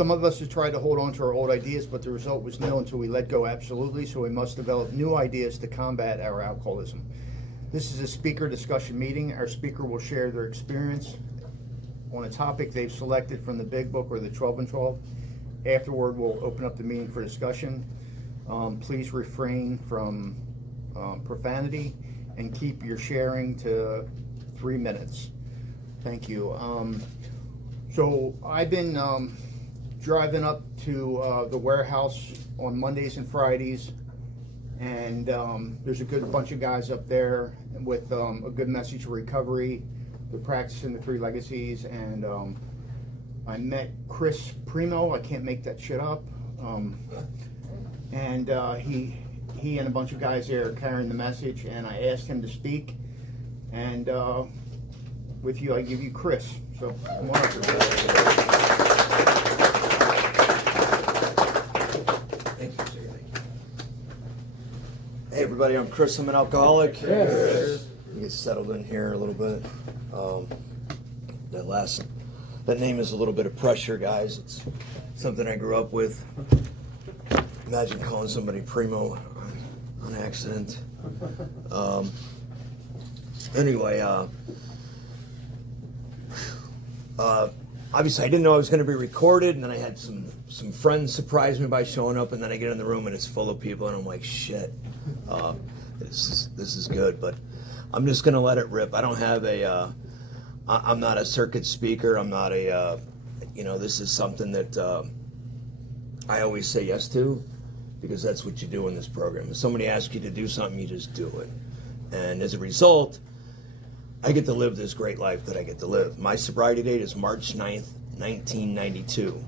Some of us have tried to hold on to our old ideas, but the result was nil until we let go absolutely, so we must develop new ideas to combat our alcoholism. This is a speaker discussion meeting. Our speaker will share their experience on a topic they've selected from the Big Book or the 12 and 12. Afterward, we'll open up the meeting for discussion. Please refrain from profanity and keep your sharing to 3 minutes. Thank you. So I've been driving up to the warehouse on Mondays and Fridays, and there's a good bunch of guys up there with a good message of recovery. They're practicing the 3 legacies, and I met Chris Primo. I can't make that shit up. And he and a bunch of guys there are carrying the message, and I asked him to speak. And with you, I give you Chris. So come on up, everybody. Thank you, sir. Thank you. Hey, everybody, I'm Chris. I'm an alcoholic. Yes. Get settled in here a little bit. That name is a little bit of pressure, guys. It's something I grew up with. Imagine calling somebody Primo on accident. Anyway, obviously I didn't know I was going to be recorded, and then I had some friends surprise me by showing up, and then I get in the room and it's full of people, and I'm like, shit, this is good, but I'm just going to let it rip. I don't have I'm not a circuit speaker. I'm not this is something that I always say yes to, because that's what you do in this program. If somebody asks you to do something, you just do it. And as a result, I get to live this great life that I get to live. My sobriety date is March 9th, 1992.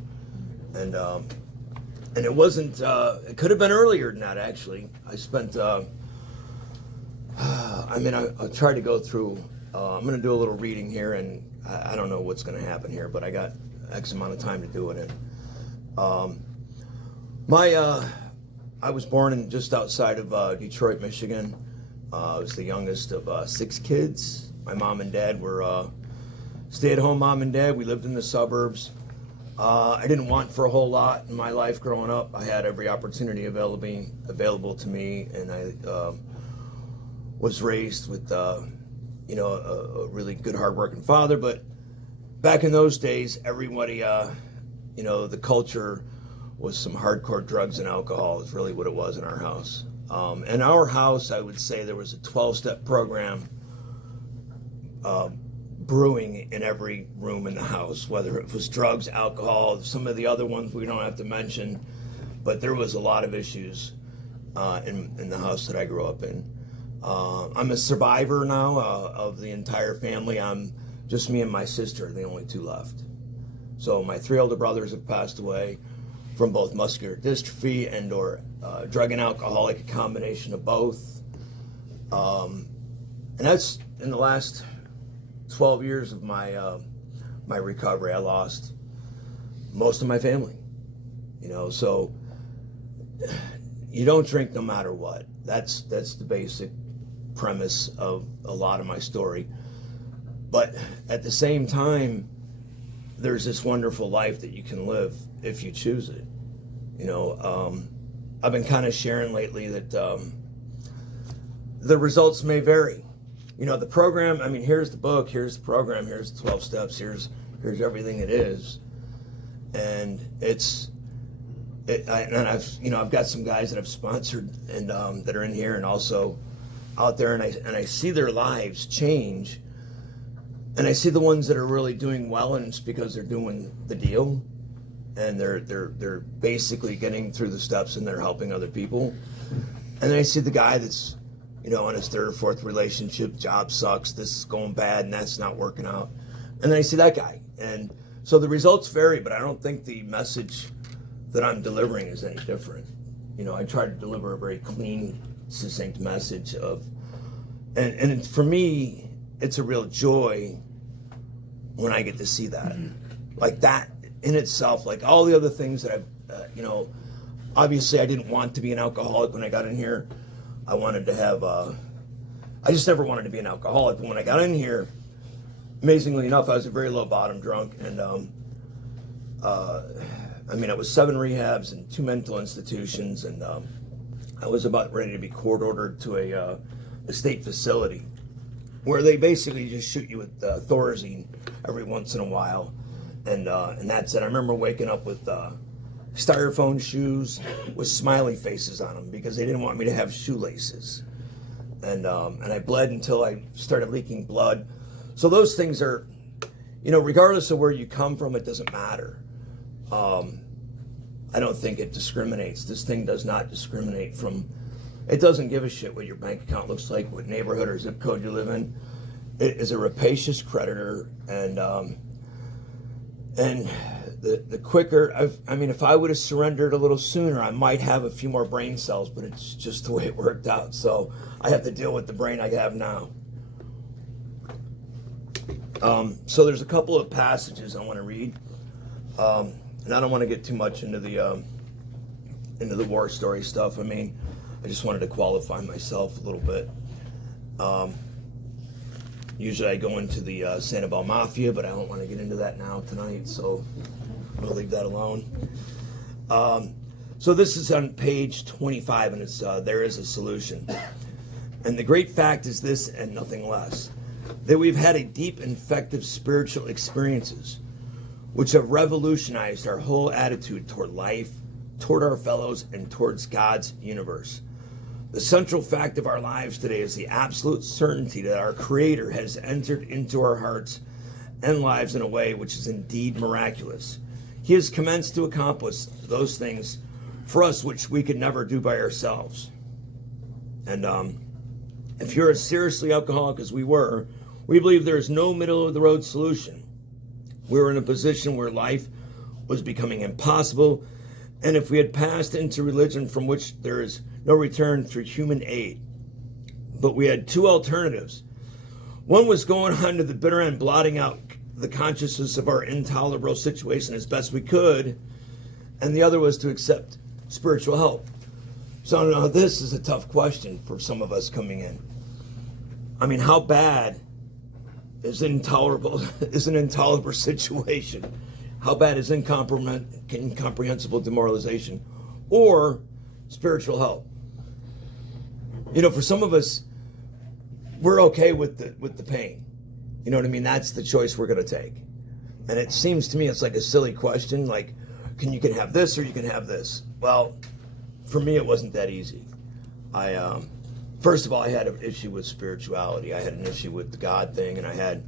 And it wasn't, it could have been earlier than that, actually. I spent, I'll try to go through, I'm going to do a little reading here, and I don't know what's going to happen here, but I got X amount of time to do it in. I was born in just outside of Detroit, Michigan. I was the youngest of 6 kids. My mom and dad were stay-at-home mom and dad. We lived in the suburbs. I didn't want for a whole lot in my life growing up. I had every opportunity available to me, and I was raised with a really good, hard-working father. But back in those days, everybody, the culture was some hardcore drugs and alcohol is really what it was in our house. In our house, I would say there was a 12-step program brewing in every room in the house, whether it was drugs, alcohol, some of the other ones we don't have to mention, but there was a lot of issues in the house that I grew up in. I'm a survivor now of the entire family. I'm just me and my sister, the only 2 left. So my 3 older brothers have passed away from both muscular dystrophy and or drug and alcoholic, a combination of both. And that's in the last 12 years of my my recovery. I lost most of my family. So you don't drink no matter what. That's the basic premise of a lot of my story. But at the same time, there's this wonderful life that you can live if you choose it. I've been kind of sharing lately that the results may vary. The program, here's the book, here's the program, here's the 12 steps, here's everything it is. And I've got some guys that I've sponsored and that are in here and also out there, and I see their lives change. And I see the ones that are really doing well, and it's because they're doing the deal, and they're basically getting through the steps, and they're helping other people. And then I see the guy that's, on his 3rd or 4th relationship, job sucks, this is going bad, and that's not working out. And then I see that guy. And so the results vary, but I don't think the message that I'm delivering is any different. I try to deliver a very clean, succinct message and for me, it's a real joy when I get to see that. Like that in itself, like all the other things that I've, obviously I didn't want to be an alcoholic when I got in here. I wanted to have, I just never wanted to be an alcoholic. But when I got in here, amazingly enough, I was a very low bottom drunk, and I mean, it was 7 rehabs and 2 mental institutions, and I was about ready to be court ordered to a state facility where they basically just shoot you with Thorazine every once in a while, and that's it. I remember waking up with styrofoam shoes with smiley faces on them because they didn't want me to have shoelaces, and I bled until I started leaking blood. So those things are, regardless of where you come from, it doesn't matter. I don't think it discriminates. This thing does not discriminate it doesn't give a shit what your bank account looks like, what neighborhood or zip code you live in. It is a rapacious creditor, and the quicker, if I would have surrendered a little sooner, I might have a few more brain cells, but it's just the way it worked out. So I have to deal with the brain I have now. So there's a couple of passages I want to read, and I don't want to get too much into the war story stuff. I just wanted to qualify myself a little bit. Usually I go into the Sanibel Mafia, but I don't want to get into that now tonight, so I'm going to leave that alone. So this is on page 25, and it's There Is a Solution. And the great fact is this, and nothing less, that we've had a deep, effective spiritual experiences which have revolutionized our whole attitude toward life, toward our fellows, and towards God's universe. The central fact of our lives today is the absolute certainty that our Creator has entered into our hearts and lives in a way which is indeed miraculous. He has commenced to accomplish those things for us which we could never do by ourselves. And if you're as seriously alcoholic as we were, we believe there is no middle-of-the-road solution. We were in a position where life was becoming impossible, and if we had passed into religion from which there is no return through human aid. But we had 2 alternatives. One was going on to the bitter end, blotting out the consciousness of our intolerable situation as best we could, and the other was to accept spiritual help. So now this is a tough question for some of us coming in. How bad is an intolerable situation? How bad is incomprehensible demoralization or spiritual help? For some of us, we're okay with the pain. You know what I mean? That's the choice we're going to take. And it seems to me it's like a silly question, like, you can have this or you can have this. Well, for me, it wasn't that easy. First of all, I had an issue with spirituality. I had an issue with the God thing, and I had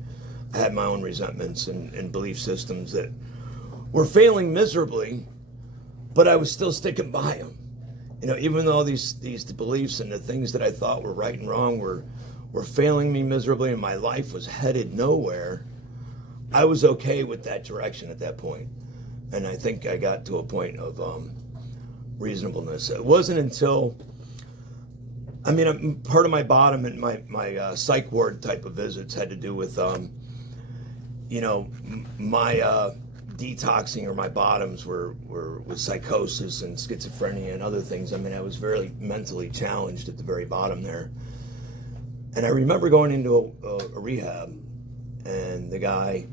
my own resentments and belief systems that were failing miserably, but I was still sticking by them. Even though these beliefs and the things that I thought were right and wrong were failing me miserably and my life was headed nowhere, I was okay with that direction at that point. And I think I got to a point of reasonableness. It wasn't until, part of my bottom and my psych ward type of visits had to do with, my detoxing, or my bottoms were with psychosis and schizophrenia and other things. I was very mentally challenged at the very bottom there. And I remember going into a rehab, and the guy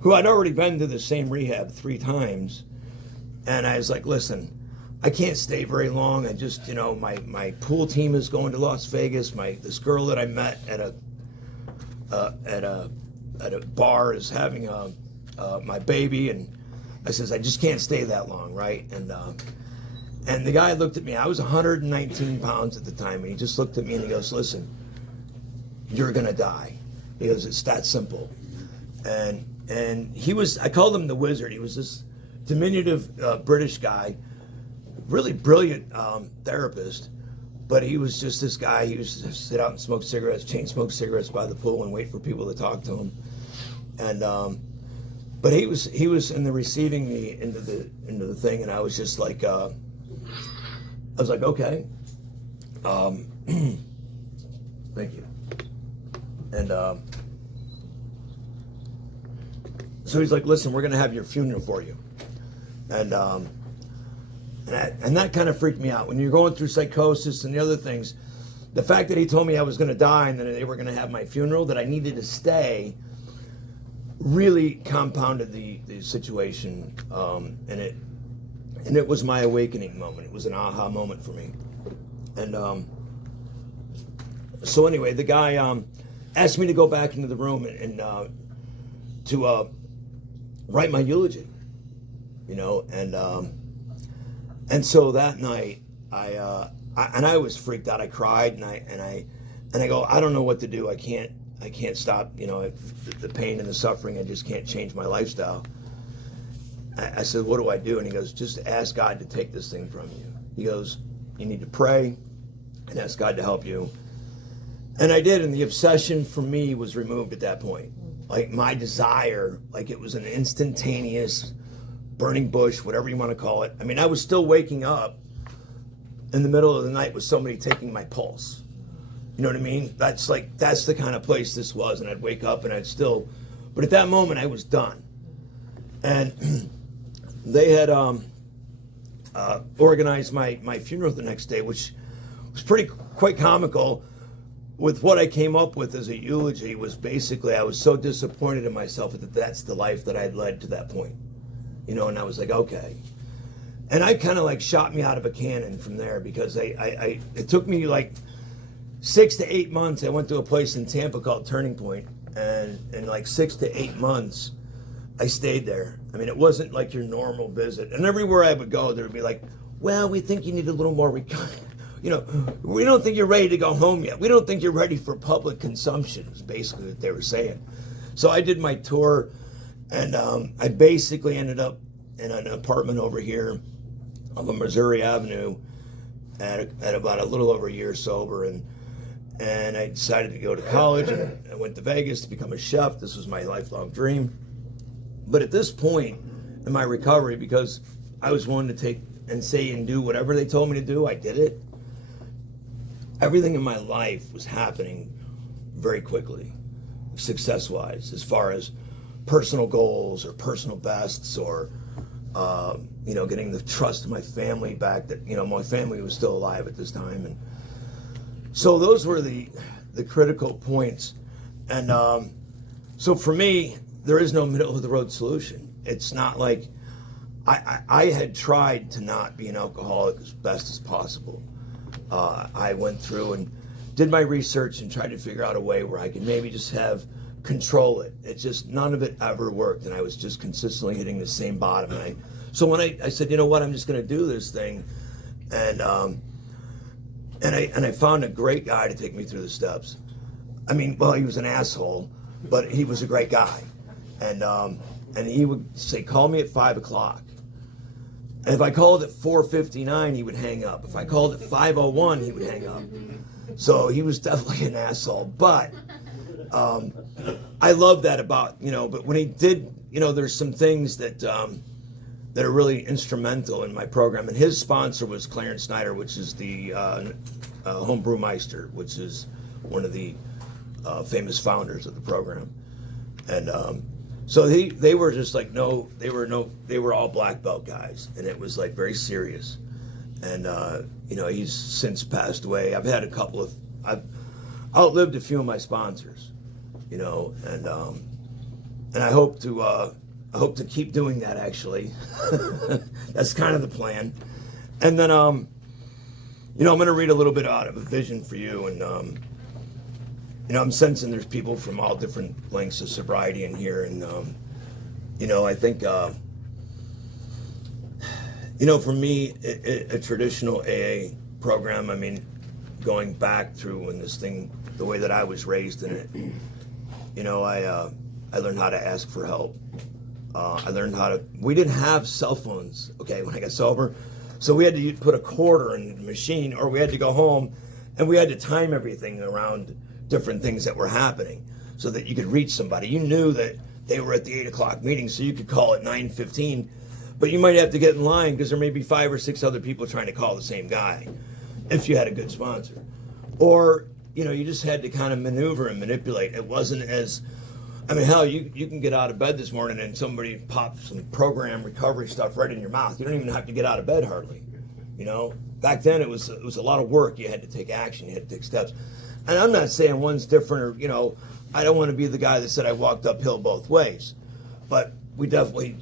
who I'd already been to the same rehab 3 times, and I was like, listen, I can't stay very long. I just, my pool team is going to Las Vegas. This girl that I met at a bar is having my baby, and I says, I just can't stay that long, right? And the guy looked at me. I was 119 pounds at the time, and he just looked at me and he goes, listen, you're gonna die. He goes, it's that simple. And he was, I called him the Wizard. He was this diminutive British guy, really brilliant therapist, but he was just this guy. He used to sit out and smoke cigarettes, chain smoke cigarettes by the pool and wait for people to talk to him. And but he was in the receiving me into the thing, and I was just like, I was like, okay, thank you. And so he's like, listen, we're gonna have your funeral for you, and that kind of freaked me out. When you're going through psychosis and the other things, the fact that he told me I was gonna die and that they were gonna have my funeral, that I needed to stay, really compounded the situation, and And it was my awakening moment. It was an aha moment for me. And so anyway, the guy asked me to go back into the room and to write my eulogy, you know. And so that night, I was freaked out. I cried, and I go, I don't know what to do. I can't stop, you know, the pain and the suffering. I just can't change my lifestyle. I said, what do I do? And he goes, just ask God to take this thing from you. He goes, you need to pray and ask God to help you. And I did, and the obsession from me was removed at that point. Like my desire, like it was an instantaneous burning bush, whatever you want to call it. I mean, I was still waking up in the middle of the night with somebody taking my pulse. You know what I mean? That's the kind of place this was, and I'd wake up and I'd still, but at that moment I was done. And they had organized my funeral the next day, which was quite comical. With what I came up with as a eulogy was basically, I was so disappointed in myself that that's the life that I had led to that point. You know, and I was like, okay. And I kind of like shot me out of a cannon from there, because it took me like 6 to 8 months. I went to a place in Tampa called Turning Point, and in like 6 to 8 months, I stayed there. I mean, it wasn't like your normal visit. And everywhere I would go, there would be like, well, we think you need a little more you know, we don't think you're ready to go home yet. We don't think you're ready for public consumption, is basically what they were saying. So I did my tour, and I basically ended up in an apartment over here on Missouri Avenue at about a little over a year sober. And I decided to go to college, and I went to Vegas to become a chef. This was my lifelong dream. But at this point in my recovery, because I was willing to take and say and do whatever they told me to do, I did it. Everything in my life was happening very quickly, success-wise, as far as personal goals or personal bests, or you know, getting the trust of my family back. That, you know, my family was still alive at this time, and so those were the critical points. And so for me, there is no middle of the road solution. It's not like I had tried to not be an alcoholic as best as possible. I went through and did my research and tried to figure out a way where I could maybe just control it. It's just, none of it ever worked, and I was just consistently hitting the same bottom. So when I said, you know what, I'm just going to do this thing, and I found a great guy to take me through the steps. I mean, well, he was an asshole, but he was a great guy, and he would say, call me at 5 o'clock. And if I called at 4:59, he would hang up. If I called at 5:01, he would hang up. So he was definitely an asshole. But I love that about, you know, but when he did, you know, there's some things that are really instrumental in my program. And his sponsor was Clarence Snyder, which is the homebrew meister, which is one of the famous founders of the program. And so they were just like, they were all black belt guys, and it was like very serious. And you know, he's since passed away. I've outlived a few of my sponsors, you know, and I hope to keep doing that, actually. That's kind of the plan. And then you know, I'm going to read a little bit out of a vision for you, and you know, I'm sensing there's people from all different lengths of sobriety in here, and you know, I think you know, for me, a traditional AA program, I mean, going back through when this thing, the way that I was raised in it, you know, I learned how to ask for help. I learned we didn't have cell phones, okay, when I got sober. So we had to put a quarter in the machine, or we had to go home, and we had to time everything around different things that were happening so that you could reach somebody. You knew that they were at the 8 o'clock meeting, so you could call at 9:15, but you might have to get in line because there may be 5 or 6 other people trying to call the same guy if you had a good sponsor. Or, you know, you just had to kind of maneuver and manipulate. It wasn't as, I mean, hell, you can get out of bed this morning and somebody pops some program recovery stuff right in your mouth. You don't even have to get out of bed hardly, you know. Back then it was a lot of work. You had to take action, you had to take steps. And I'm not saying one's different, or, you know, I don't want to be the guy that said I walked uphill both ways. But we definitely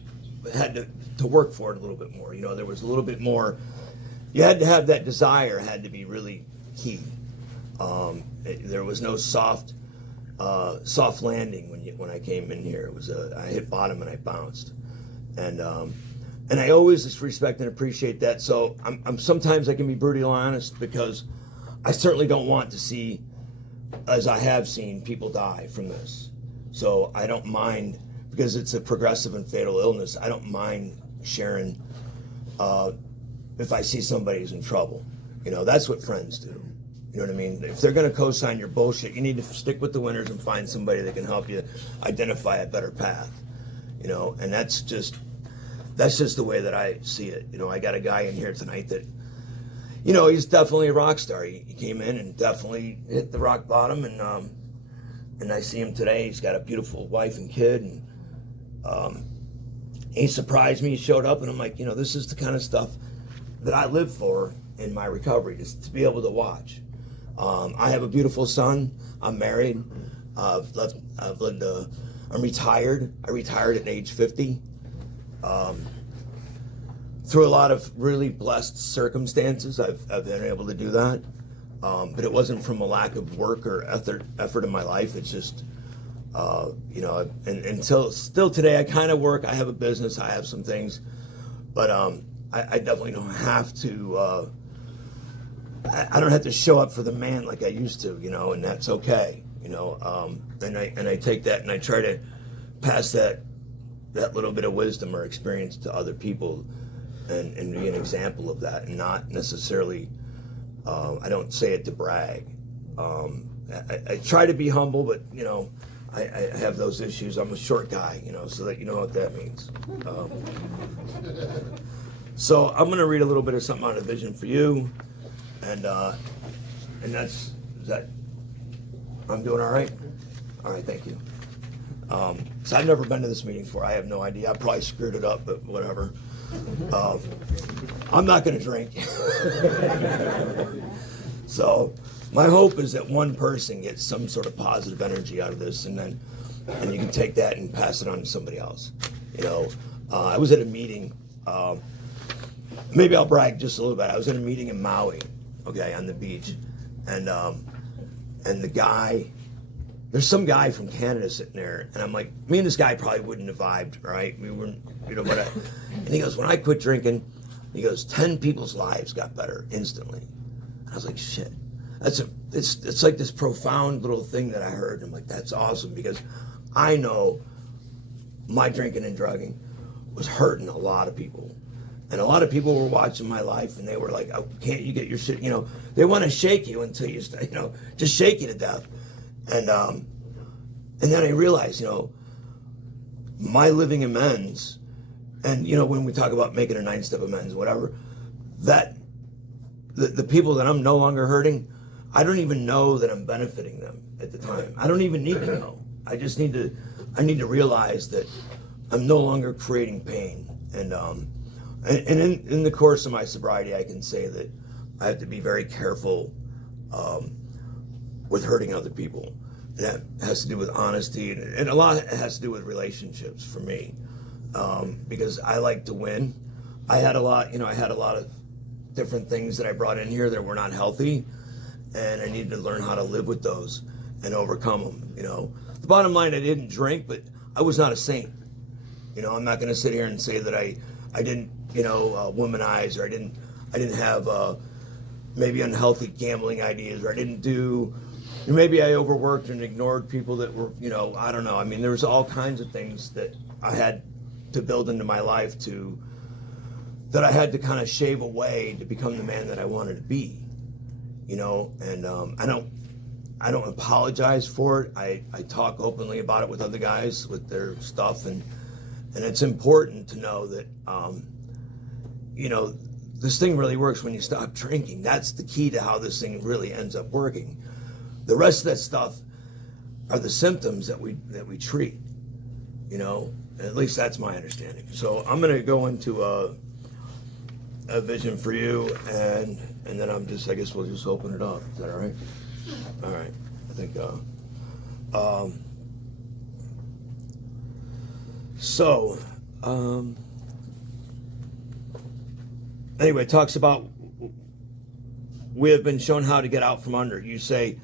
had to work for it a little bit more. You know, there was a little bit more. You had to have that desire. Had to be really key. There was no soft landing when I came in here. It was I hit bottom and I bounced, and I always just respect and appreciate that. So I'm sometimes I can be brutally honest, because I certainly don't want to see, as I have seen, people die from this. So I don't mind, because it's a progressive and fatal illness. I don't mind sharing if I see somebody's in trouble. You know, that's what friends do. You know what I mean? If they're going to co-sign your bullshit, you need to stick with the winners and find somebody that can help you identify a better path. You know, and that's just the way that I see it. You know, I got a guy in here tonight that, you know, he's definitely a rock star. He came in and definitely hit the rock bottom, and I see him today. He's got a beautiful wife and kid, and he surprised me. He showed up, and I'm like, you know, this is the kind of stuff that I live for in my recovery, just to be able to watch. I have a beautiful son. I'm married. I'm retired. I retired at age 50. Through a lot of really blessed circumstances, I've been able to do that. But it wasn't from a lack of work or effort in my life. It's just, you know, and until still today, I kind of work. I have a business. I have some things, but I definitely don't have to. I don't have to show up for the man like I used to, you know, and that's okay, you know. And I take that and I try to pass that little bit of wisdom or experience to other people, and be an example of that, and not necessarily. I don't say it to brag. I try to be humble, but you know, I have those issues. I'm a short guy, you know, so that you know what that means. So I'm going to read a little bit of something out of Vision for You, and is that. I'm doing all right. All right, thank you. So I've never been to this meeting before. I have no idea. I probably screwed it up, but whatever. I'm not going to drink. So my hope is that one person gets some sort of positive energy out of this, and you can take that and pass it on to somebody else. You know, I was at a meeting. Maybe I'll brag just a little bit. I was at a meeting in Maui, okay, on the beach, and the guy. There's some guy from Canada sitting there, and I'm like, me and this guy probably wouldn't have vibed, right? We weren't, you know, but and he goes, when I quit drinking, he goes, 10 people's lives got better instantly. And I was like, shit, it's like this profound little thing that I heard. And I'm like, that's awesome, because I know my drinking and drugging was hurting a lot of people. And a lot of people were watching my life, and they were like, oh, can't you get your shit, you know, they want to shake you until you, you know, just shake you to death. And then I realized, you know, my living amends, and, you know, when we talk about making a 9-step amends, whatever, that the people that I'm no longer hurting, I don't even know that I'm benefiting them at the time. I don't even need to know. I need to realize that I'm no longer creating pain. And in the course of my sobriety, I can say that I have to be very careful with hurting other people. And that has to do with honesty, and a lot has to do with relationships for me, because I like to win. I had a lot of different things that I brought in here that were not healthy, and I needed to learn how to live with those and overcome them. You know, the bottom line, I didn't drink, but I was not a saint. You know, I'm not going to sit here and say that I didn't, you know, womanize, or I didn't have maybe unhealthy gambling ideas, or I didn't do. Maybe I overworked and ignored people that were, you know, I don't know. I mean, there was all kinds of things that I had to build into my life that I had to kind of shave away to become the man that I wanted to be, you know. And I don't apologize for it. I talk openly about it with other guys with their stuff, and it's important to know that, you know, this thing really works when you stop drinking. That's the key to how this thing really ends up working. The rest of that stuff are the symptoms that we treat, you know. At least that's my understanding. So I'm going to go into a vision for you, and then I guess we'll just open it up. Is that all right? All right. I think. Anyway, it talks about we have been shown how to get out from under. You say,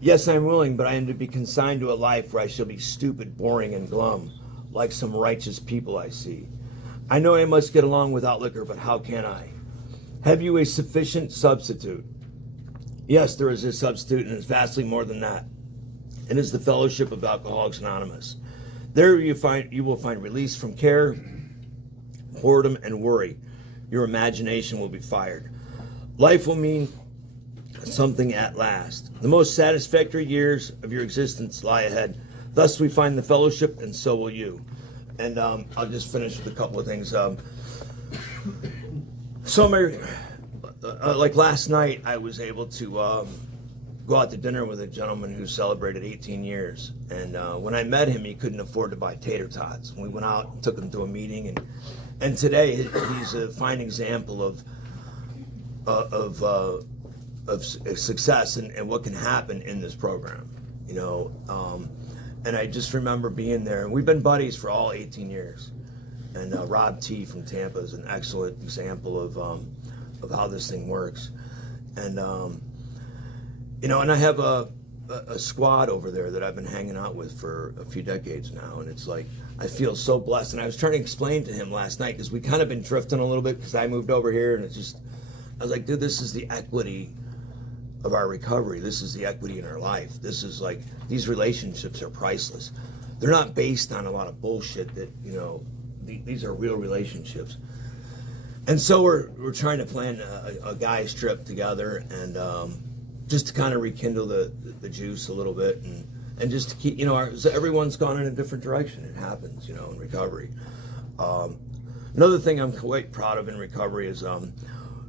yes, I'm willing, but I am to be consigned to a life where I shall be stupid, boring, and glum, like some righteous people I see. I know I must get along without liquor, but how can I? Have you a sufficient substitute? Yes, there is a substitute, and it's vastly more than that. It is the fellowship of Alcoholics Anonymous. There you will find release from care, boredom, and worry. Your imagination will be fired. Life will mean something at last. The most satisfactory years of your existence lie ahead. Thus we find the fellowship, and so will you. And I'll just finish with a couple of things. Like last night, I was able to go out to dinner with a gentleman who celebrated 18 years. And when I met him, he couldn't afford to buy tater tots. We went out and took him to a meeting. And today, he's a fine example of success and what can happen in this program. You know, and I just remember being there. And we've been buddies for all 18 years. And Rob T. from Tampa is an excellent example of how this thing works. And you know, and I have a squad over there that I've been hanging out with for a few decades now, and it's like I feel so blessed. And I was trying to explain to him last night because we kind of been drifting a little bit because I moved over here, and it's just I was like, dude, this is the equity of our recovery. This is the equity in our life. This is like these relationships are priceless. They're not based on a lot of bullshit that, you know, these are real relationships. And so we're trying to plan a guy's trip together, and just to kind of rekindle the juice a little bit, and just to keep, you know, everyone's gone in a different direction. It happens, you know, in recovery. Another thing I'm quite proud of in recovery is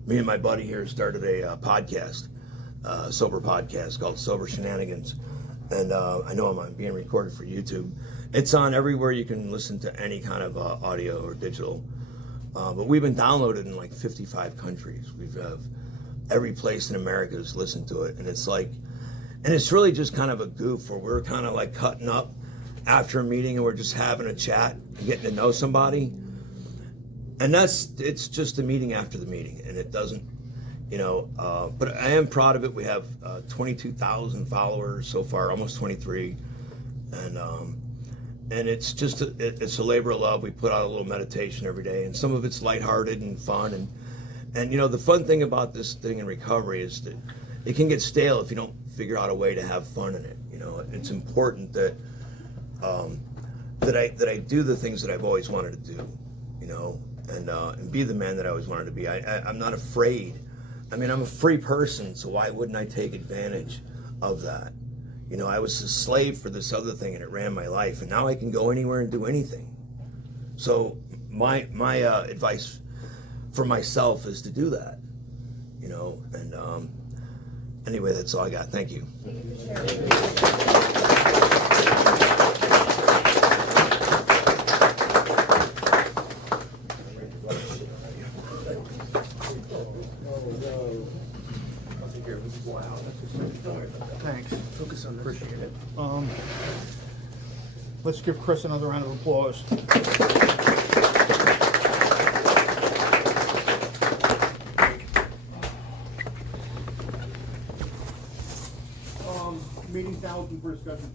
me and my buddy here started a podcast, sober podcast called Sober Shenanigans. And I know I'm being recorded for YouTube. It's on everywhere you can listen to any kind of audio or digital. But we've been downloaded in like 55 countries. We've every place in America has listened to it. And it's like, and it's really just kind of a goof where we're kind of like cutting up after a meeting and we're just having a chat and getting to know somebody. And it's just a meeting after the meeting. And it doesn't, you know, but I am proud of it. We have 22,000 followers so far, almost 23. And it's just, it's a labor of love. We put out a little meditation every day, and some of it's lighthearted and fun. And you know, the fun thing about this thing in recovery is that it can get stale if you don't figure out a way to have fun in it. You know, it's important that that I do the things that I've always wanted to do, you know, and be the man that I always wanted to be. I'm not afraid. I mean, I'm a free person, so why wouldn't I take advantage of that? You know, I was a slave for this other thing, and it ran my life, and now I can go anywhere and do anything. So my advice for myself is to do that, you know. And anyway, that's all I got. Thank you. Thanks. Focus on this. Appreciate it. Let's give Chris another round of applause. Meeting's now open for discussion.